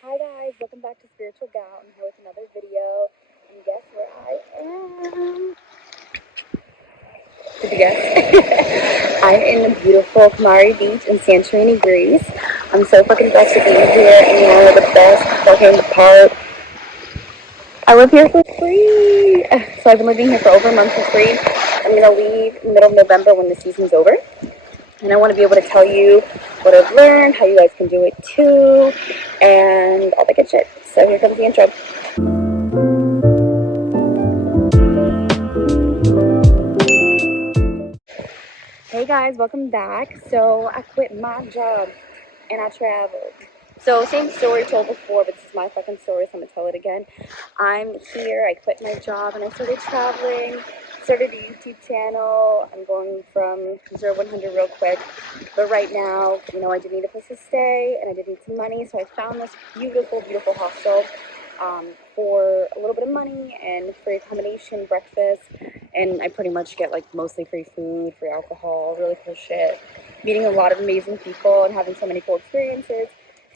Hi guys, welcome back to Spiritual Gal. I'm here with another video, and guess where I am? Did you guess? I'm in the beautiful Kamari Beach in Santorini, Greece. I'm so fucking blessed to be here, and you know the best fucking part? I live here for free! So I've been living here for over a month for free. I'm gonna leave in the middle of November when the season's over. And I want to be able to tell you what I've learned, how you guys can do it too, and all that good shit. So here comes the intro. Hey guys, welcome back. So I quit my job and I traveled. So same story told before, but this is my fucking story, so I'm gonna tell it again. I'm here, I quit my job and I started traveling, started a YouTube channel. I'm going from 0 to 100 real quick. But right now, you know, I did need a place to stay and I did need some money, so I found this beautiful, beautiful hostel for a little bit of money and free accommodation, breakfast, and I pretty much get like mostly free food, free alcohol, really cool shit. Meeting a lot of amazing people and having so many cool experiences.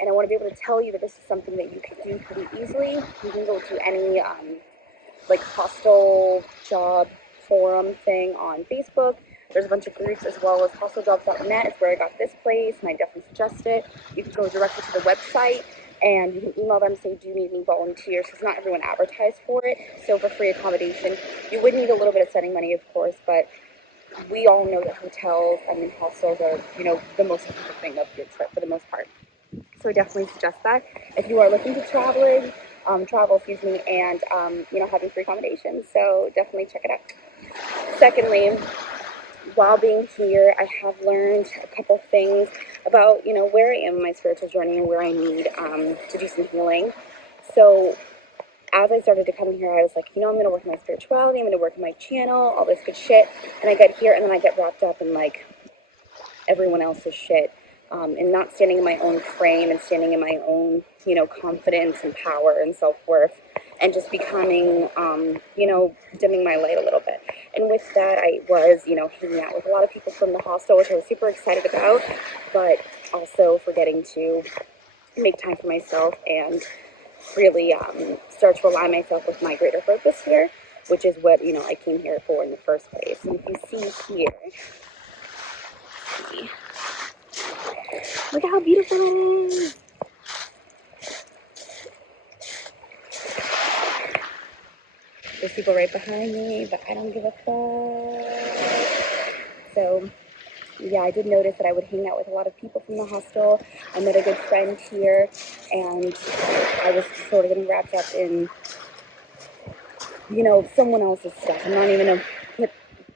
And I want to be able to tell you that this is something that you can do pretty easily. You can go to any like hostel job forum thing on Facebook. There's a bunch of groups as well as hosteljobs.net is where I got this place, and I definitely suggest it. You can go directly to the website and you can email them saying, do you need any volunteers? Because not everyone advertised for it. So for free accommodation, you would need a little bit of setting money, of course, but we all know that hotels and hostels are, you know, the most important thing of your trip for the most part. So I definitely suggest that if you are looking to travel, and you know, having free accommodations. So definitely check it out. Secondly, while being here, I have learned a couple things about, you know, where I am in my spiritual journey and where I need to do some healing. So as I started to come here, I was like, you know, I'm going to work on my spirituality, I'm going to work on my channel, all this good shit. And I get here and then I get wrapped up in like everyone else's shit. And not standing in my own frame and standing in my own, you know, confidence and power and self-worth, and just becoming, you know, dimming my light a little bit. And with that, I was, you know, hanging out with a lot of people from the hostel, which I was super excited about, but also forgetting to make time for myself and really start to align myself with my greater purpose here, which is what, you know, I came here for in the first place. And you can see here, look at how beautiful it is. There's people right behind me, but I don't give a fuck. So, yeah, I did notice that I would hang out with a lot of people from the hostel. I met a good friend here, and I was sort of getting wrapped up in, you know, someone else's stuff. I'm not even going to put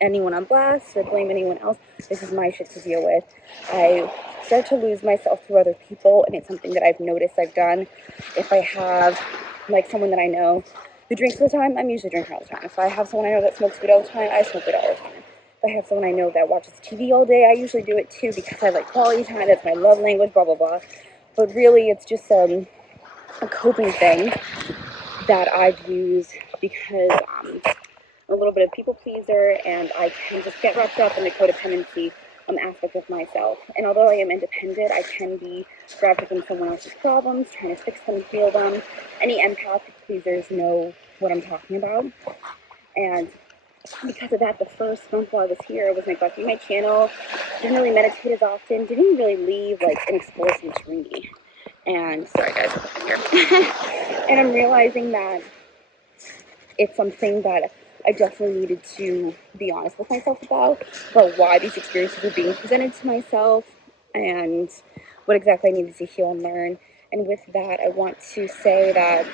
anyone on blast or blame anyone else. This is my shit to deal with. I start to lose myself through other people, and it's something that I've noticed I've done. If I have, like, someone that I know who drinks all the time, I'm usually drinking all the time. If I have someone I know that smokes weed all the time, I smoke weed all the time. If I have someone I know that watches TV all day, I usually do it too because I like quality time. That's my love language, blah, blah, blah. But really, it's just a coping thing that I've used because I'm a little bit of people pleaser, and I can just get wrapped up in the codependency aspect of myself. And although I am independent, I can be wrapped up in someone else's problems, trying to fix them, heal them. Any empathic pleasers know what I'm talking about. And because of that, the first month while I was here, I was neglecting my channel, didn't really meditate as often, didn't really leave like and explore Santorini. And sorry guys, here. And I'm realizing that it's something that I definitely needed to be honest with myself about why these experiences were being presented to myself and what exactly I needed to heal and learn. And with that, I want to say that,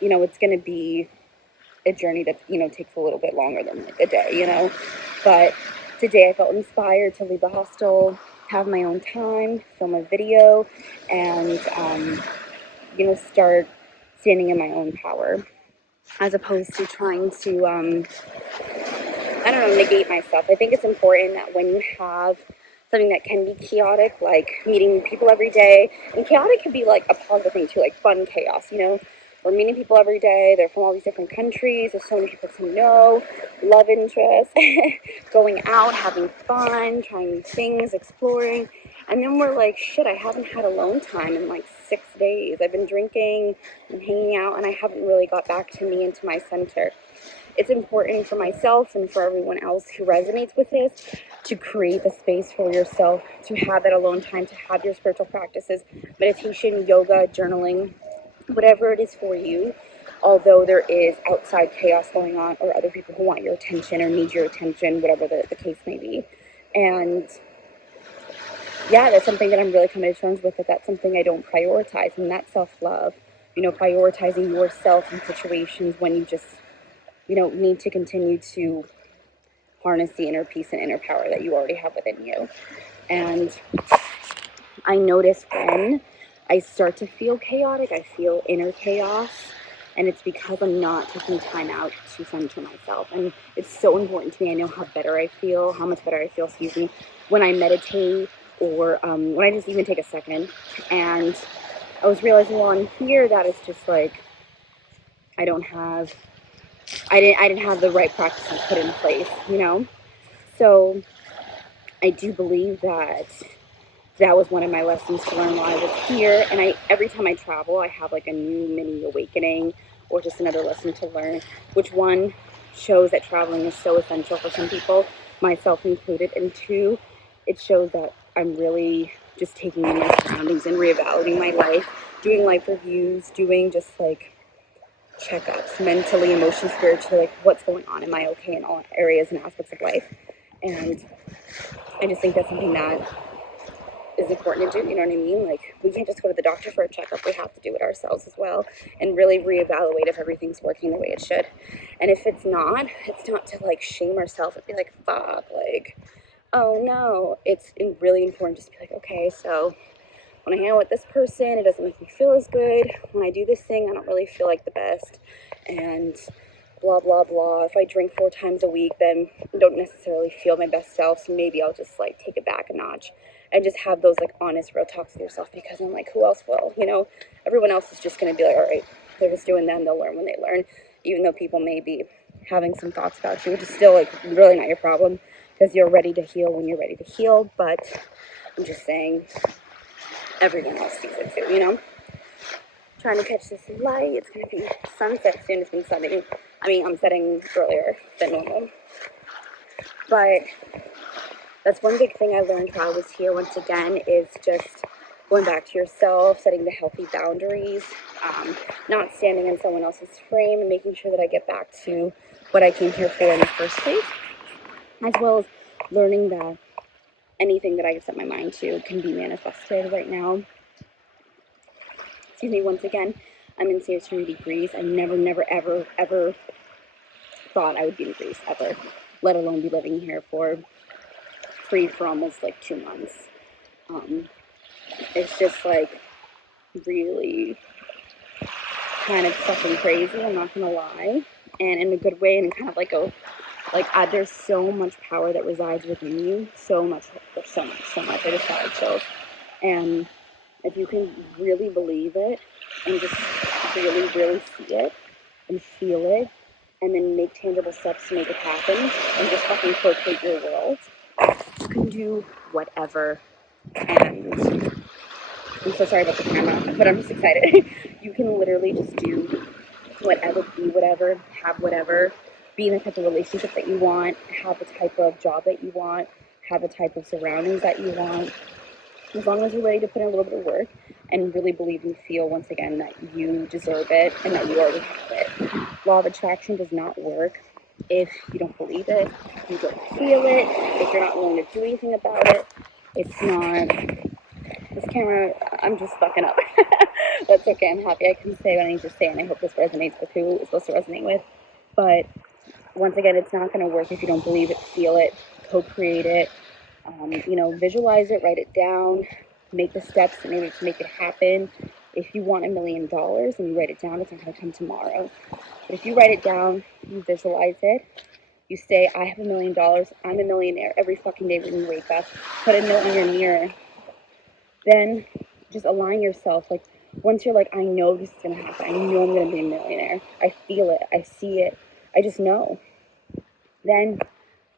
you know, it's going to be a journey that, you know, takes a little bit longer than like a day, you know. But today I felt inspired to leave the hostel, have my own time, film a video, and, you know, start standing in my own power, as opposed to trying to, I don't know, negate myself. I think it's important that when you have something that can be chaotic, like meeting people every day, and chaotic can be like a positive thing too, like fun chaos, you know. We're meeting people every day, they're from all these different countries, there's so many people to know, love interests, going out, having fun, trying new things, exploring. And then we're like, shit, I haven't had alone time in like 6 days. I've been drinking and hanging out, and I haven't really got back to me and to my center. It's important for myself and for everyone else who resonates with this to create the space for yourself, to have that alone time, to have your spiritual practices, meditation, yoga, journaling, whatever it is for you. Although there is outside chaos going on, or other people who want your attention or need your attention, whatever the case may be. And yeah, that's something that I'm really coming to terms with, that's something I don't prioritize, and that's self-love. You know, prioritizing yourself in situations when you just, you know, need to continue to harness the inner peace and inner power that you already have within you. And I notice when I start to feel chaotic, I feel inner chaos, and it's because I'm not taking time out to center myself. And it's so important to me. I know how much better I feel, excuse me, when I meditate, or when I just even take a second. And I was realizing while I'm here that it's just like I didn't have the right practices put in place, you know. So I do believe that was one of my lessons to learn while I was here. And every time I travel, I have like a new mini awakening, or just another lesson to learn, which one shows that traveling is so essential for some people, myself included. And two, it shows that I'm really just taking in my surroundings and reevaluating my life, doing life reviews, doing just like checkups, mentally, emotionally, spiritually, like what's going on, am I okay in all areas and aspects of life. And I just think that's something that is important to do, you know what I mean? Like, we can't just go to the doctor for a checkup, we have to do it ourselves as well, and really reevaluate if everything's working the way it should. And if it's not to like shame ourselves and be like, fuck, like, oh no. It's really important just to be like, okay, so when I hang out with this person, it doesn't make me feel as good. When I do this thing, I don't really feel like the best, and blah blah blah. If I drink 4 times a week, then I don't necessarily feel my best self, so maybe I'll just like take it back a notch and just have those like honest real talks with yourself, because I'm like, who else will, you know? Everyone else is just going to be like, all right, they're just doing them, they'll learn when they learn, even though people may be having some thoughts about you, which is still like really not your problem, because you're ready to heal when you're ready to heal. But I'm just saying, everyone else sees it too, you know? Trying to catch this light. It's going to be sunset soon. It's been setting. I'm setting earlier than normal. But that's one big thing I learned while I was here, once again, is just going back to yourself, setting the healthy boundaries, not standing in someone else's frame, and making sure that I get back to what I came here for in the first place, as well as learning that anything that I set my mind to can be manifested right now. Excuse me, once again, I'm in serious Greece. I never, ever thought I would be in Greece, ever, let alone be living here for free for almost like 2 months. It's just like really kind of fucking crazy, I'm not gonna lie, and in a good way, and kind of like there's so much power that resides within you, so much, I just got chills. And if you can really believe it, and just really see it and feel it, and then make tangible steps to make it happen, and just fucking co-create your world, you can do whatever. And I'm so sorry about the camera, but I'm just excited. You can literally just do whatever, be whatever, have whatever, be in the type of relationship that you want, have the type of job that you want, have the type of surroundings that you want, as long as you're ready to put in a little bit of work and really believe and feel, once again, that you deserve it and that you already have it. Law of attraction does not work if you don't believe it, you don't feel it, if you're not willing to do anything about it. It's not, this camera, I'm just fucking up. That's okay, I'm happy I can say what I need to say, and I hope this resonates with who it's supposed to resonate with. But once again, it's not going to work if you don't believe it, feel it, co-create it, visualize it, write it down, make the steps to maybe to make it happen. If you want $1 million and you write it down, it's not going to come tomorrow. But if you write it down, you visualize it, you say, I have $1 million, I'm a millionaire, every fucking day when you wake up, put a note on your mirror, then just align yourself. Like, once you're like, I know this is going to happen, I know I'm going to be a millionaire, I feel it, I see it, I just know. Then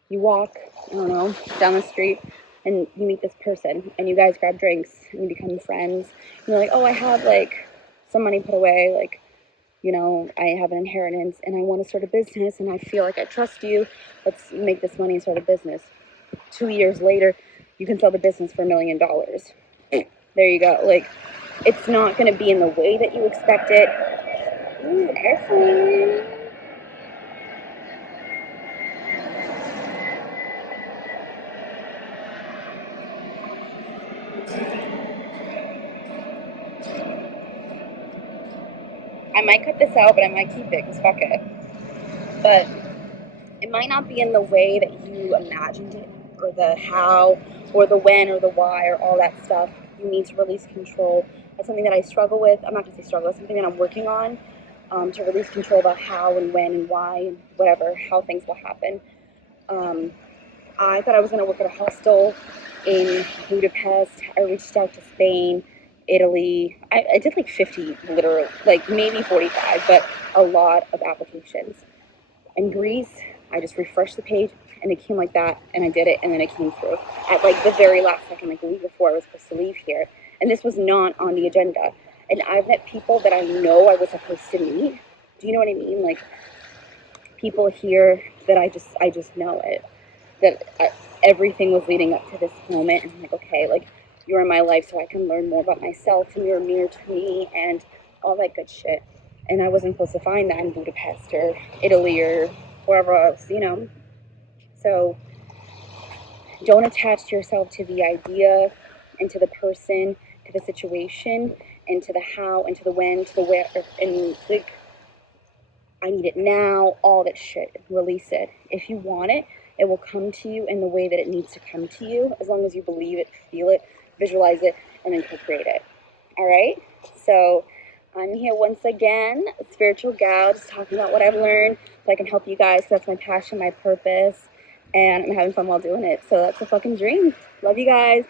you walk, I don't know, down the street, and you meet this person, and you guys grab drinks, and you become friends, and you're like, oh, I have, like, some money put away, like, you know, I have an inheritance, and I want to start a business, and I feel like I trust you, let's make this money and start a business. 2 years later, you can sell the business for $1 million. There you go. Like, it's not going to be in the way that you expect it. Ooh, careful. I might cut this out, but I might keep it, because fuck it. But it might not be in the way that you imagined it, or the how, or the when, or the why, or all that stuff. You need to release control. That's something that I struggle with. I'm not going to say struggle, it's something that I'm working on, to release control about how and when and why and whatever, how things will happen. I thought I was going to work at a hostel in Budapest. I reached out to Spain, Italy. I did like 50, literally, like maybe 45, but a lot of applications. In Greece, I just refreshed the page, and it came like that, and I did it, and then it came through at like the very last second, like a week before I was supposed to leave here. And this was not on the agenda. And I've met people that I know I was supposed to meet. Do you know what I mean? Like, people here that I just know it. That everything was leading up to this moment, and I'm like, okay, like, you're in my life so I can learn more about myself, and you're near to me, and all that good shit. And I wasn't supposed to find that in Budapest or Italy or wherever else, you know. So don't attach yourself to the idea and to the person, to the situation, and to the how, and to the when, to the where, and like, I need it now, all that shit. Release it. If you want it, it will come to you in the way that it needs to come to you, as long as you believe it, feel it, visualize it, and then co-create it. All right? So I'm here once again, a spiritual gal, just talking about what I've learned so I can help you guys. That's my passion, my purpose, and I'm having fun while doing it. So that's a fucking dream. Love you guys.